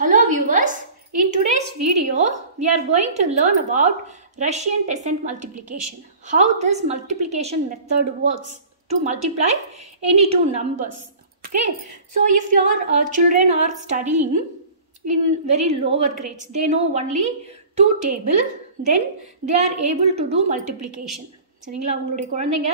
Hello viewers, in today's video we are going to learn about Russian peasant multiplication. How this multiplication method works to multiply any two numbers. Okay, so if your children are studying in very lower grades, they know only two table, then they are able to do multiplication. சரிங்களா உங்களுடைய குழந்தைங்க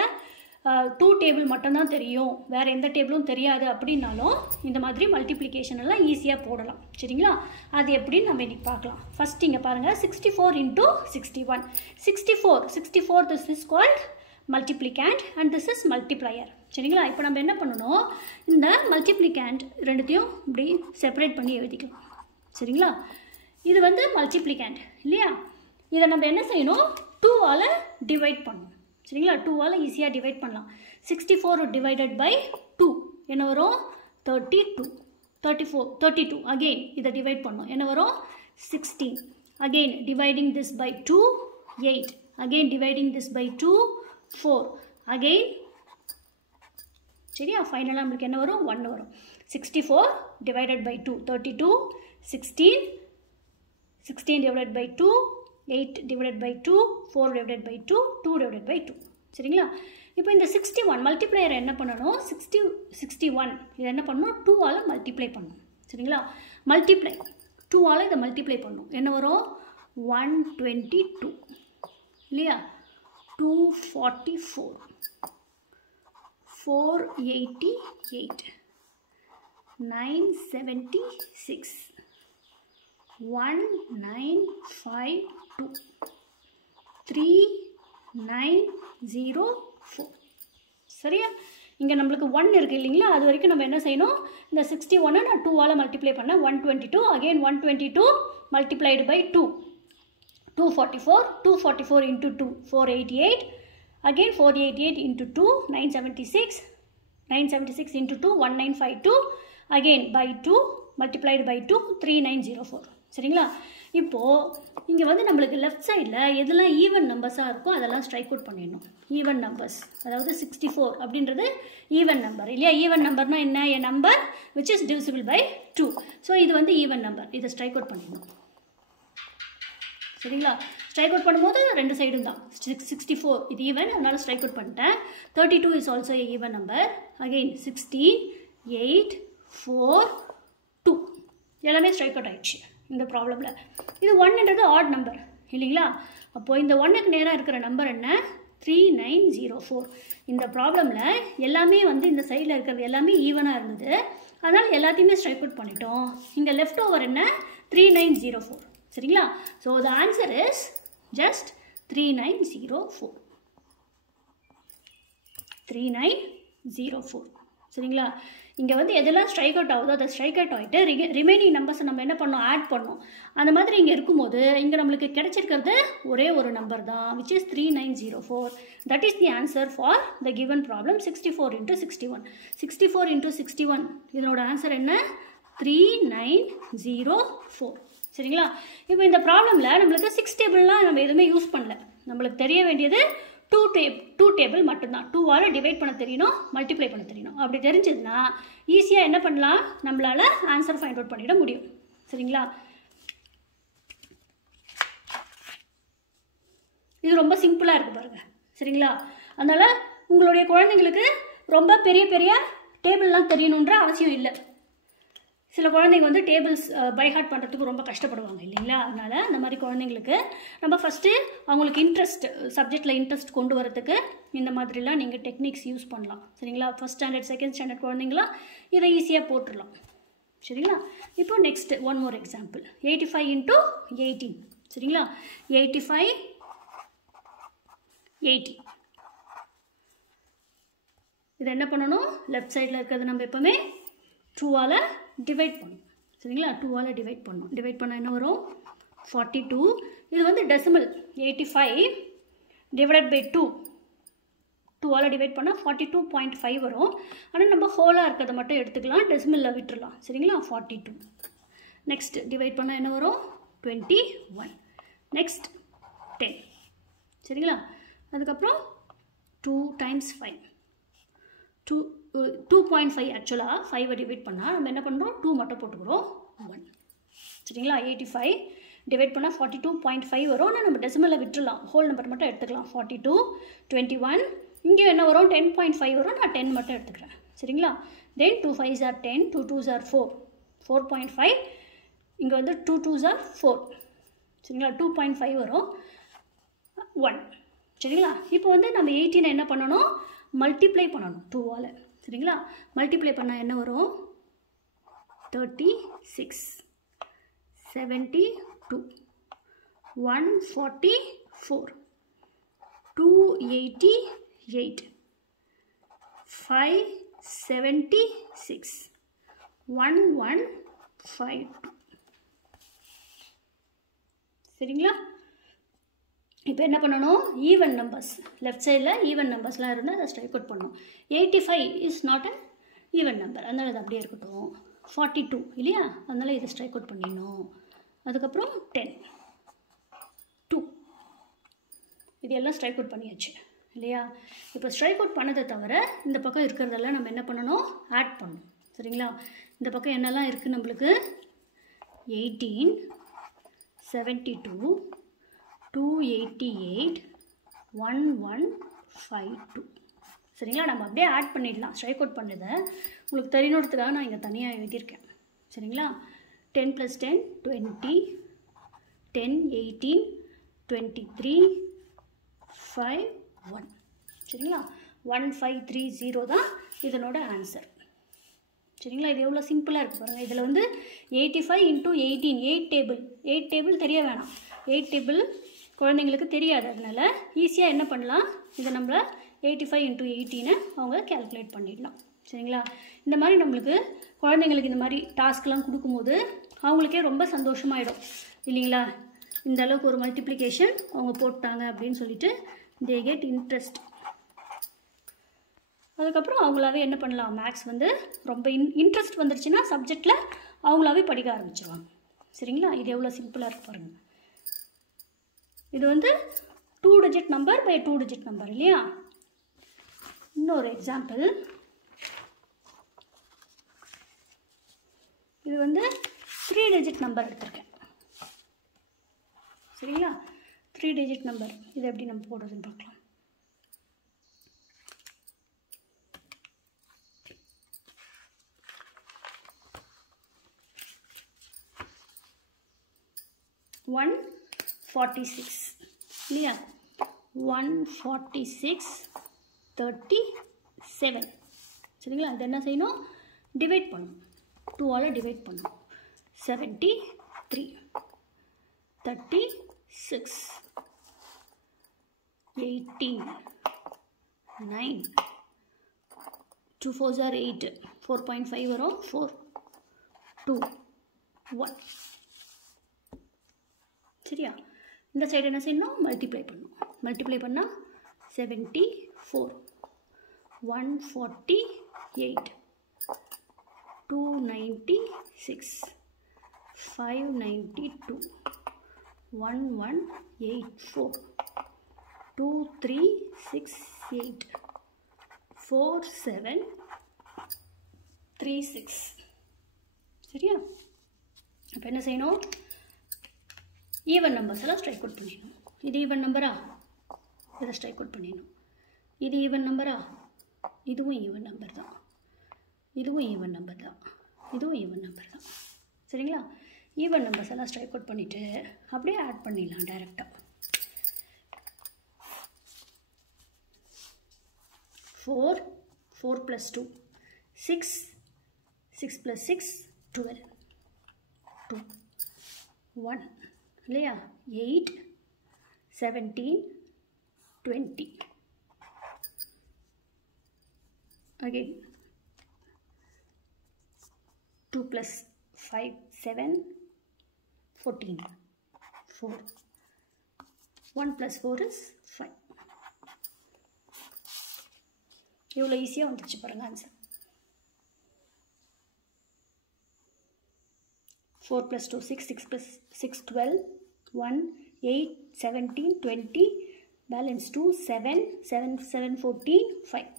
two table மட்டும்தான் தெரியும், வேறு எந்த டேபிளும் தெரியாது அப்படின்னாலும் இந்த மாதிரி மல்டிப்ளிகேஷன் எல்லாம் ஈஸியாக போடலாம். சரிங்களா, அது எப்படின்னு நம்ம இன்னைக்கு பார்க்கலாம். ஃபர்ஸ்ட் இங்கே பாருங்கள், 64 into 61. 64 this is called multiplicand and this is multiplier. சரிங்களா, இப்போ நம்ம என்ன பண்ணணும், இந்த மல்டிப்ளிகேண்ட் ரெண்டுத்தையும் இப்படி செப்பரேட் பண்ணி எழுதிக்கலாம். சரிங்களா, இது வந்து மல்டிப்ளிகேண்ட் இல்லையா, இதை நம்ம என்ன செய்யணும், 2ஆல் டிவைட் பண்ணணும். சரிங்களா, 2ஆல் ஈஸியாக டிவைட் பண்ணலாம். 64 divided by 2 என்ன வரும், 32. அகெயின் இதை டிவைட் பண்ணணும், என்ன வரும், 16. Again dividing this by 2, 8. Again dividing this by 2, 4. Again சரியா, ஃபைனலாக நம்மளுக்கு என்ன வரும், 1 வரும். 64 divided by 2, 32. 16 divided by 2, 8 divided by 2, 4 divided by 2, 2 divided by 2. சரிங்களா, இப்போ இந்த 61 மல்டிப்ளையர் என்ன பண்ணணும், 61 இது என்ன பண்ணணும், 2ஆல் மல்டிப்ளை பண்ணணும். சரிங்களா, மல்டிப்ளை 2ஆல் இதை மல்டிப்ளை பண்ணணும், என்ன வரும், 122 இல்லையா, 244, 488, 976, 1952, 3904. சரியா, இங்கே நம்மளுக்கு 1 இருக்குது இல்லைங்களா, அது வரைக்கும் நம்ம என்ன செய்யணும், இந்த 61 நான் 2ஆல் மல்டிப்ளை பண்ணேன், 122. Again 122 multiplied by 2, 244 into 2, 488. Again 488 into 2, 976 into 2, 1952. Again by 2 multiplied by 2, 3904. சரிங்களா, இப்போது இங்கே வந்து நம்மளுக்கு லெஃப்ட் சைடில் எதெல்லாம் ஈவன் நம்பர்ஸாக இருக்கோ அதெல்லாம் ஸ்ட்ரைக் அவுட் பண்ணிடணும். ஈவன் நம்பர்ஸ், அதாவது 64 அப்படின்றது ஈவன் நம்பர் இல்லையா. ஈவன் நம்பர்னா என்ன, a number which is divisible by 2. So இது வந்து ஈவன் நம்பர், இதை ஸ்ட்ரைக் அவுட் பண்ணிடணும். சரிங்களா, ஸ்ட்ரைக் அவுட் பண்ணும்போது ரெண்டு சைடும் தான். 64 இது ஈவன், அதனால் ஸ்ட்ரைக் அவுட் பண்ணிட்டேன். 32 is also a even number. Again 16, 8, 4, 2 எல்லாமே ஸ்ட்ரைக் அவுட் ஆயிடுச்சு இந்த ப்ராப்ளமில். இது 1ன்றது ஆட் நம்பர் இல்லைங்களா, அப்போது இந்த 1க்கு நேராக இருக்கிற நம்பர் என்ன, 3904. இந்த ப்ராப்ளமில் எல்லாமே வந்து இந்த சைடில் இருக்கிறது எல்லாமே ஈவனாக இருந்தது, அதனால் எல்லாத்தையுமே ஸ்ட்ரைக் அவுட் பண்ணிட்டோம். இங்கே லெஃப்ட் ஓவர் என்ன, 3904. சரிங்களா, so the answer is just 3904. 3904. சரிங்களா, இங்கே வந்து எதெல்லாம் ஸ்ட்ரைக் அவுட் ஆகுதோ அதை ஸ்ட்ரைக் அவுட் ஆகிட்டு ரிமைனிங் நம்பர்ஸை நம்ம என்ன பண்ணோம், ஆட் பண்ணோம். அந்த மாதிரி இங்கே இருக்கும்போது இங்கே நம்மளுக்கு கிடைச்சிருக்கிறது ஒரே ஒரு நம்பர் தான், which is 3904. That is the answer for the given problem 64 into 61. 64 into 61 இதனோட ஆன்சர் என்ன, 3904. சரிங்களா, இப்போ இந்த ப்ராப்ளமில் நம்மளுக்கு 6 டேபிள்லாம் நம்ம எதுவுமே யூஸ் பண்ணல. நம்மளுக்கு தெரிய வேண்டியது டூ டேபிள் மட்டும்தான். 2ஆல் டிவைட் பண்ண தெரியணும், மல்டிப்ளை பண்ண தெரியணும். அப்படி தெரிஞ்சதுன்னா ஈஸியாக என்ன பண்ணலாம், நம்மளால் ஆன்சர் ஃபைண்ட் அவுட் பண்ணிட முடியும். சரிங்களா, இது ரொம்ப சிம்பிளாக இருக்குது பாருங்கள். சரிங்களா, அதனால் உங்களுடைய குழந்தைங்களுக்கு ரொம்ப பெரிய பெரிய டேபிள்லாம் தெரியணுன்ற அவசியம் இல்லை. சில குழந்தைங்க வந்து டேபிள்ஸ் பைஹார்ட் பண்ணுறதுக்கு ரொம்ப கஷ்டப்படுவாங்க இல்லைங்களா, அதனால் அந்த மாதிரி குழந்தைங்களுக்கு நம்ம ஃபஸ்ட்டு அவங்களுக்கு இன்ட்ரெஸ்ட், சப்ஜெக்டில் இன்ட்ரெஸ்ட் கொண்டு வரதுக்கு இந்த மாதிரிலாம் நீங்கள் டெக்னிக்ஸ் யூஸ் பண்ணலாம். சரிங்களா, ஃபஸ்ட் ஸ்டாண்டர்ட் செகண்ட் ஸ்டாண்டர்ட் குழந்தைங்களாம் இதை ஈஸியாக போட்டுடலாம். சரிங்களா, இப்போ next one more example, 85 into 18. சரிங்களா, 85, 80. இது என்ன பண்ணணும், லெஃப்ட் சைடில் இருக்கிறது நம்ம எப்போவுமே 2ஆல் டிவைட் பண்ணணும். சரிங்களா, 2ஆல் டிவைட் பண்ணணும். டிவைட் பண்ணால் என்ன வரும், 42. இது வந்து டெசிமல், 85 டிவைடட் பை 2, 2ஆல் டிவைட் பண்ணால் 42.5 வரும். ஆனால் நம்ம ஹோலாக இருக்கிறத மட்டும் எடுத்துக்கலாம், டெசிமலில் விட்டுடலாம். சரிங்களா, 42. நெக்ஸ்ட் டிவைட் பண்ணால் என்ன வரும், 21. நெக்ஸ்ட் 10. சரிங்களா, அதுக்கப்புறம் 2 times 5, 2.5 ஆக்சுவலாக 5 டிவைட் பண்ணால் நம்ம என்ன பண்ணுறோம், 2 மட்டும் போட்டுக்கிறோம், 1. சரிங்களா? 85 டிவைட் பண்ணால் 42.5 வரும். ஆனால் நம்ம டெசிமலில் விட்டுடலாம், ஹோல் நம்பர் மட்டும் எடுத்துக்கலாம். 42, 21, இங்கே என்ன வரும்? 10.5 வரும். நான் 10 மட்டும் எடுத்துக்கிறேன். சரிங்களா? தென் 2 5s are 10, 2 2s are 4, 4.5, இங்கே வந்து 2 2s are 4. சரிங்களா? 2.5 வரும், 1. சரிங்களா? இப்போ வந்து நம்ம 18 என்ன பண்ணணும்? மல்டிப்ளை பண்ணணும் 2ஆல். சரிங்களா? மல்டிப்ளை பண்ணால் என்ன வரும்? 36, 72, 144, 288, 576, 1152. சரிங்களா? இப்போ என்ன பண்ணணும்? ஈவன் நம்பர்ஸ் லெஃப்ட் சைடில் ஈவன் நம்பர்ஸ்லாம் இருந்தால் அதை ஸ்ட்ரைக் அவுட் பண்ணணும். 85 is not a even number, அதனால் அது அப்படியே இருக்கட்டும். 42 இல்லையா? அதனால் இதை ஸ்ட்ரைக் அவுட் பண்ணிடணும். அதுக்கப்புறம் 10, 2, இது எல்லாம் ஸ்ட்ரைக் அவுட் பண்ணியாச்சு இல்லையா? இப்போ ஸ்ட்ரைக் அவுட் பண்ணதை தவிர இந்த பக்கம் இருக்கிறதெல்லாம் நம்ம என்ன பண்ணணும்? ஆட் பண்ணணும். சரிங்களா? இந்த பக்கம் என்னெல்லாம் இருக்குது நம்மளுக்கு? 18, 72, 288, 1152. சரிங்களா? நம்ம அப்படியே ஆட் பண்ணிடலாம். ஸ்ட்ரைக் அவுட் பண்ணதை உங்களுக்கு தெரியணுன்றதுக்காக நான் இங்கே தனியாக எழுதியிருக்கேன். சரிங்களா? 10 + 10 20, 10 18, 23, 5 1. சரிங்களா? 1530 தான் இதனோட ஆன்சர். சரிங்களா? இது எவ்வளோ சிம்பிளாக இருக்குது பாருங்கள். இதில் வந்து 85 × 18, 8 டேபிள் தெரிய வேணாம். 8 டேபிள் குழந்தைங்களுக்கு தெரியாது. அதனால் ஈஸியாக என்ன பண்ணலாம்? இதை நம்ம 85 × 18 அவங்க கேல்குலேட் பண்ணிடலாம். சரிங்களா? இந்த மாதிரி நம்மளுக்கு குழந்தைங்களுக்கு இந்த மாதிரி டாஸ்க்லாம் கொடுக்கும்போது அவங்களுக்கே ரொம்ப சந்தோஷமாயிடும் இல்லைங்களா? இந்த அளவுக்கு ஒரு மல்டிப்ளிகேஷன் அவங்க போட்டாங்க அப்படின்னு சொல்லிட்டு தே கெட் இன்ட்ரெஸ்ட். அதுக்கப்புறம் அவங்களாவே என்ன பண்ணலாம்? மேக்ஸ் வந்து ரொம்ப இன்ட்ரெஸ்ட் வந்துருச்சுன்னா சப்ஜெக்டில் அவங்களாவே படிக்க ஆரம்பிச்சிருவாங்க. சரிங்களா? இது எவ்வளோ சிம்பிளாக இருக்கு பாருங்கள். இது வந்து 2 digit நம்பர் பை 2 digit நம்பர் இல்லையா? இன்னொரு எக்ஸாம்பிள். இது வந்து 3 digit நம்பர் எடுத்திருக்கேன். சரிங்களா? 3 digit நம்பர் இது எப்படி நம்ம போடுறதுன்னு பார்க்கலாம். One 46 இல்லையா? 146 37. சரிங்களா? அது என்ன செய்யணும்? டிவைட் பண்ணணும். 2ஆல் டிவைட் பண்ணணும். 73, 36, 18, 9, 2 4s are 8, 4.5 வரும். 4, 2, 1. சரியா? இந்த சைடு என்ன செய்யணும்? மல்டிப்ளை பண்ணணும். மல்டிப்ளை பண்ணால் 74, 148, 296, 592, 1184, 2368, 4736. சரியா? அப்போ என்ன செய்யணும்? ஈவன் நம்பர்ஸ் எல்லாம் ஸ்ட்ரைக் அவுட் பண்ணிடணும். இது ஈவன் நம்பரா? இதை ஸ்ட்ரைக் அவுட் பண்ணிடணும். இது ஈவன் நம்பரா? இதுவும் ஈவன் நம்பர் தான். இதுவும் ஈவன் நம்பர் தான். இதுவும் ஈவன் நம்பர் தான். சரிங்களா? ஈவன் நம்பர்ஸ் எல்லாம் ஸ்ட்ரைக் அவுட் பண்ணிவிட்டு அப்படியே ஆட் பண்ணிடலாம் டைரெக்டாக. 4, 4 + 2, 6, 6 + 6, 12, 2, 1 இல்லையா? 8, 17, 20. Again 2 + 5, 7, 14, 4. 1 + 4 is 5. எவ்வளோ ஈஸியாக வந்துச்சு பாருங்கள் ஆன்சர். 4 + 2 6, 6 + 6 12, 1 8 17 20, பேலன்ஸ் 2 7, 7 7 14, 5.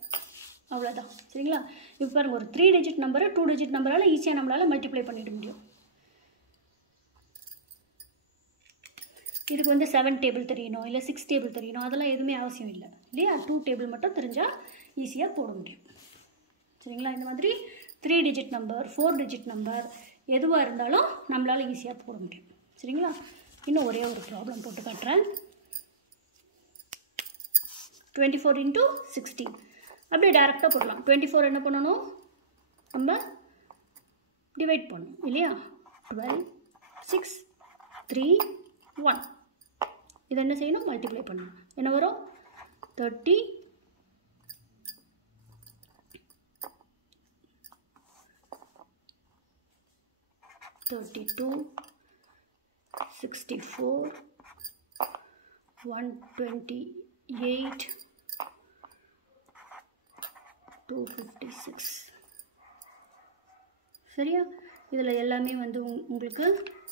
அவ்வளோதான். சரிங்களா? இப்போ பாருங்கள், ஒரு 3 digit நம்பரை 2 digit நம்பரால் ஈஸியாக நம்மளால் மல்டிப்ளை பண்ணிட முடியும். இதுக்கு வந்து 7 டேபிள் தெரியணும், இல்லை 6 டேபிள் தெரியணும், அதெல்லாம் எதுவுமே அவசியம் இல்லை இல்லையா. 2 டேபிள் மட்டும் தெரிஞ்சால் ஈஸியாக போட முடியும். சரிங்களா. இந்த மாதிரி 3 டிஜிட் நம்பர், 4 டிஜிட் நம்பர் எதுவாக இருந்தாலும் நம்மளால் ஈஸியாக போட முடியும். சரிங்களா. இன்னும் ஒரே ஒரு ப்ராப்ளம் போட்டு காட்டுறேன். 24 into 16 அப்படியே டேரெக்டாக போடலாம். 24 என்ன பண்ணணும், நம்ம டிவைட் பண்ணணும் இல்லையா. 12, 6, 3, 1 இதை என்ன செய்யணும், மல்டிப்ளை பண்ணணும். என்ன வரும், 30, 32, 64, 128, 256. சரியா. இதில் எல்லாமே வந்து உங்களுக்கு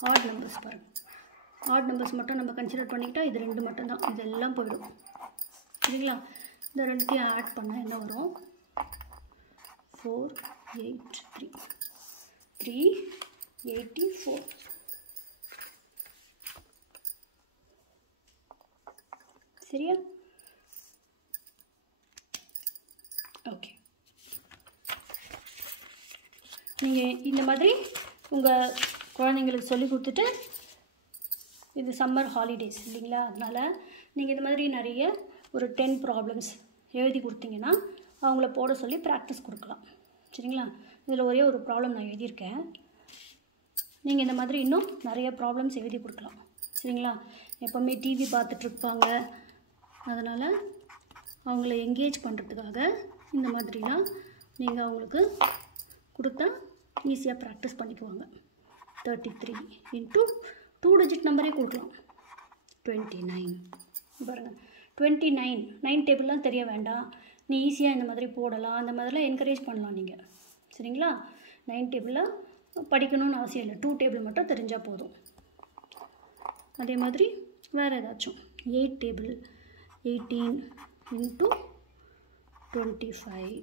ஆட் நம்பர்ஸ் பாருங்கள். ஆட் நம்பர்ஸ் மட்டும் நம்ம கன்சிடர் பண்ணிக்கிட்டால் இது 2 மட்டும்தான், இதெல்லாம் போயிடும். சரிங்களா. இந்த ரெண்டுத்தையும் ஆட் பண்ணால் என்ன வரும், 483, 384. சரியா. ஓகே. நீங்கள் இந்த மாதிரி உங்கள் குழந்தைங்களுக்கு சொல்லி கொடுத்துட்டு, இது சம்மர் ஹாலிடேஸ் இல்லைங்களா, அதனால் நீங்கள் இந்த மாதிரி நிறைய ஒரு 10 ப்ராப்ளம்ஸ் எழுதி கொடுத்தீங்கன்னா அவங்கள போட சொல்லி ப்ராக்டிஸ் கொடுக்கலாம். சரிங்களா. இதில் ஒரே ஒரு ப்ராப்ளம் நான் எழுதியிருக்கேன். நீங்கள் இந்த மாதிரி இன்னும் நிறைய ப்ராப்ளம்ஸ் எழுதி கொடுக்கலாம். சரிங்களா. எப்போவுமே டிவி பார்த்துட்ருப்பாங்க, அதனால் அவங்கள என்கேஜ் பண்ணுறதுக்காக இந்த மாதிரிலாம் நீங்கள் அவங்களுக்கு கொடுத்தா ஈஸியாக ப்ராக்டிஸ் பண்ணிக்குவாங்க. 33 into 2 டிஜிட் நம்பரே கொடுக்கலாம். 29 பாருங்கள். 29 9 டேபிள்லாம் தெரிய வேண்டாம், நீ ஈஸியாக இந்த மாதிரி போடலாம், அந்த மாதிரிலாம் என்கரேஜ் பண்ணலாம் நீங்கள். சரிங்களா. 9 டேபிளில் படிக்கணும்னு அவசியம் இல்லை, 2 டேபிள் மட்டும் தெரிஞ்சால் போதும். அதே மாதிரி வேறு ஏதாச்சும் 8 டேபிள் 18 into 25.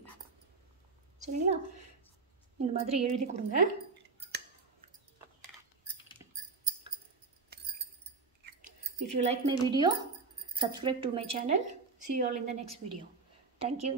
சரிங்களா. இந்த மாதிரி எழுதி கொடுங்க. If you like my video, subscribe to my channel. See you all in the next video. Thank you.